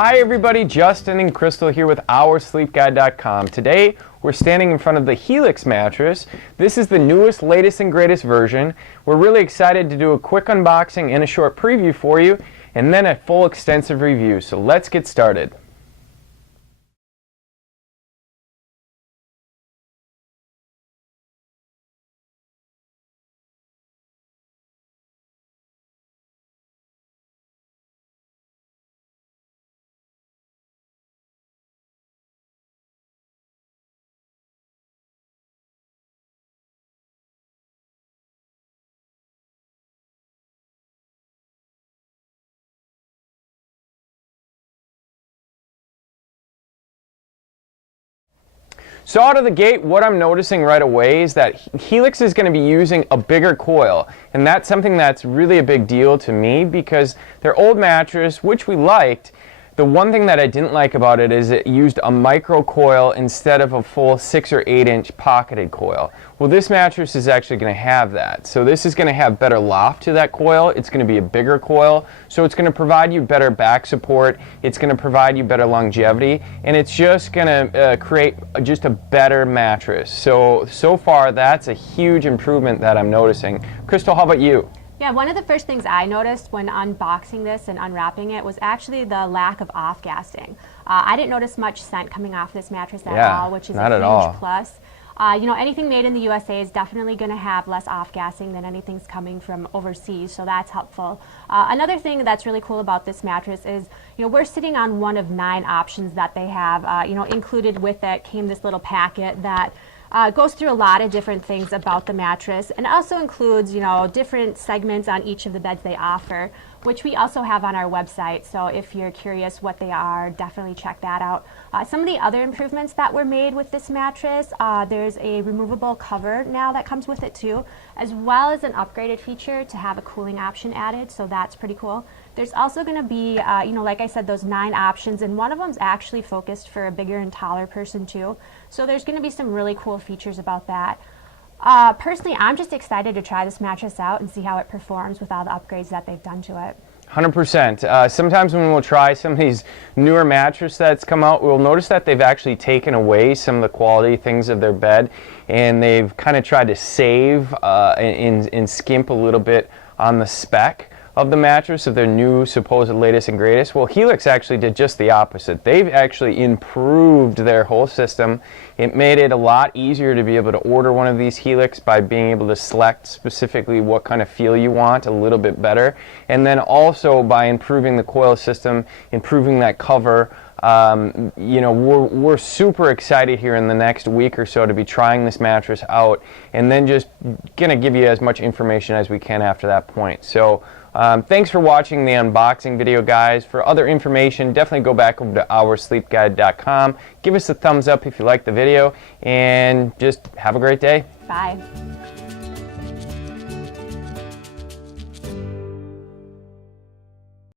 Hi everybody, Justin and Crystal here with OurSleepGuide.com. Today we're standing in front of the Helix mattress. This is the newest, latest and greatest version. We're really excited to do a quick unboxing and a short preview for you, and then a full extensive review. So let's get started. So out of the gate, what I'm noticing right away is that Helix is going to be using a bigger coil, and that's something that's really a big deal to me because their old mattress, which we liked, the one thing that I didn't like about it is it used a micro coil instead of a full 6 or 8 inch pocketed coil. Well, this mattress is actually going to have that. So this is going to have better loft to that coil. It's going to be a bigger coil. So it's going to provide you better back support. It's going to provide you better longevity. And it's just going to create just a better mattress. So far, that's a huge improvement that I'm noticing. Crystal, how about you? Yeah, one of the first things I noticed when unboxing this and unwrapping it was actually the lack of off-gassing. I didn't notice much scent coming off this mattress at all, which is a huge plus. You know, anything made in the USA is definitely going to have less off-gassing than anything's coming from overseas, so that's helpful. Another thing that's really cool about this mattress is, you know, we're sitting on one of 9 options that they have. You know, included with it came this little packet that goes through a lot of different things about the mattress, and also includes, you know, different segments on each of the beds they offer, which we also have on our website. So if you're curious what they are, definitely check that out. Some of the other improvements that were made with this mattress, there's a removable cover now that comes with it too, as well as an upgraded feature to have a cooling option added, so that's pretty cool. There's also going to be, you know, like I said, those 9 options, and one of them's actually focused for a bigger and taller person too. So there's going to be some really cool features about that. Personally, I'm just excited to try this mattress out and see how it performs with all the upgrades that they've done to it. 100%. Sometimes when we'll try some of these newer mattresses that's come out, we'll notice that they've actually taken away some of the quality things of their bed, and they've kind of tried to save and skimp a little bit on the spec of the mattress of their new supposed latest and greatest. Well, Helix actually did just the opposite. They've actually improved their whole system. It made it a lot easier to be able to order one of these Helix by being able to select specifically what kind of feel you want a little bit better. And then also by improving the coil system, improving that cover. You know, we're super excited here in the next week or so to be trying this mattress out, and then just gonna give you as much information as we can after that point. So thanks for watching the unboxing video, guys. For other information, definitely go back over to OurSleepGuide.com. Give us a thumbs up if you liked the video, and just have a great day. Bye.